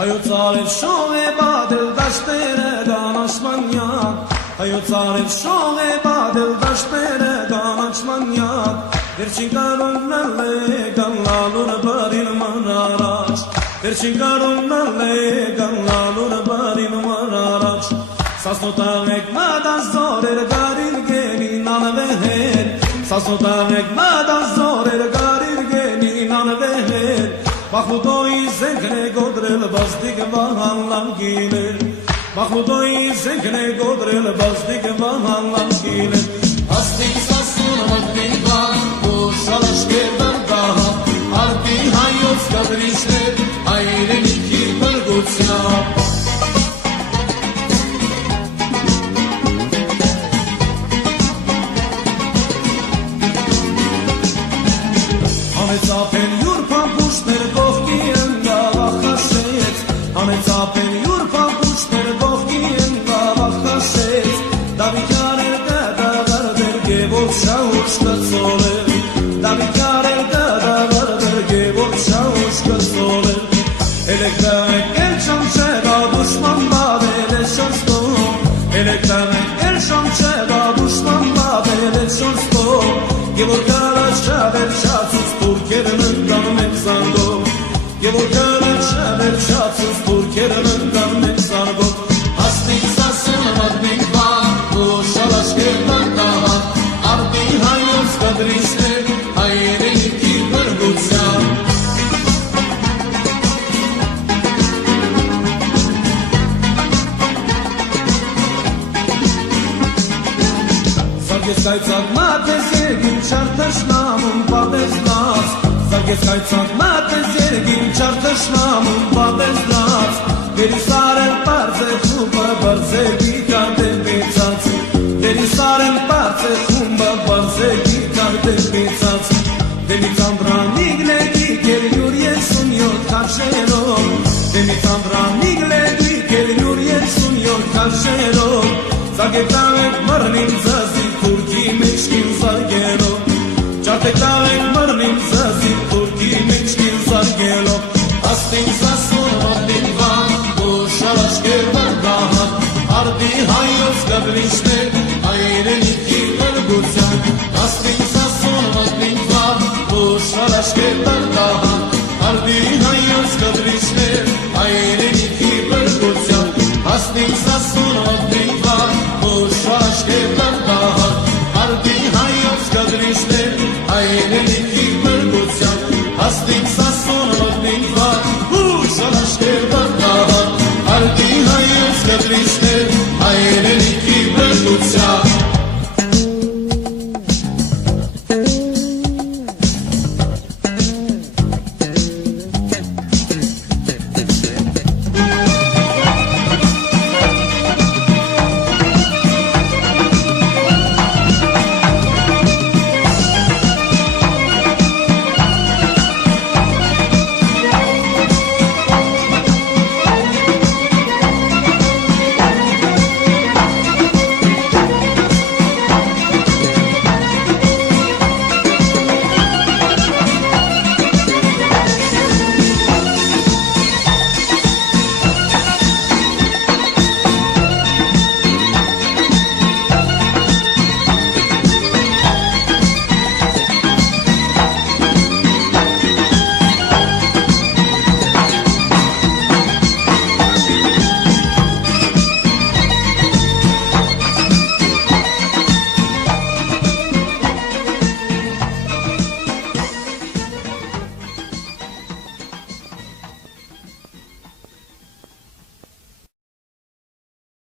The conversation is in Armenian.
Հայոց արել շող է բադել դաշտերը գանաչմանյակ Հայոց արել շող է բադել դաշտերը գանաչմանյակ Վերջին կարոննալ է գանլալուր բարին ման առաջ Վերջին կարոննալ է գանլալուր բարին ման առաջ Սասնոտաղեք մադան զորեր գարին գենին անվեհեր Սասնոտաղեք մադան զորեր գարին գենին անվեհեր Բախմուտոյի զենքն է գոդրել բազդիկ վահանլան գիներ Բախմուտոյի զենքն է գոդրել բազդիկ վահանլան գիներ Աստիկ սասուն մտնին բան ու շալաշկեր դարդահ Արտի հայոց կադրիշներ այրենիքի բրգությամբ Համեցապեն յուր պամպուշներ կողքի ընգավ ախաշեց Համեցապեն յուր պամպուշներ կողքի ընգավ ախաշեց Դավիքար էր կադավար դերգևով շահուշ կծոլել Դավիքար էր կադավար դերգևով շահուշ կծոլել Էլեկտարեք էլ շամչեղա դուշման բադել է շորստում Էլեկտարեք էլ շամչեղա դուշման բադել է շորստում Եվ որ կարաչ շավեր շացուց թուրքերն ընկան մեկ զանգով Եվ որ կարաչ շավեր շացուց թուրքերն ընկան մեկ զանգով Աստիկ սասուն մատնիկ բան ու շալաշկեր դարդահան Արտի հայոց կադրիշներ հայրենիքի բրգությամբ Զարգես կայցակ մատես երգին չարտաշնամում պատեսնած Զարգես կայցակ մատես երգին չարտաշնամում պատեսնած Վերիսարեն պարծ է խումբը բարձ է գիտար դեպիցած Վերիսարեն պարծ է խումբը բարձ է գիտար դեպիցած Դեմից անդրանիգ լեգի կերյուր եսուն յոտ կարշերով Դեմից անդրանիգ լեգի կերյուր եսուն յոտ կարշերով Զարգետավեք մռնին զազի թուրքի մեջքին զարգելով Ճարտեկավեք մռնին զազի թուրքի մեջքին զարգելով Աստին զաս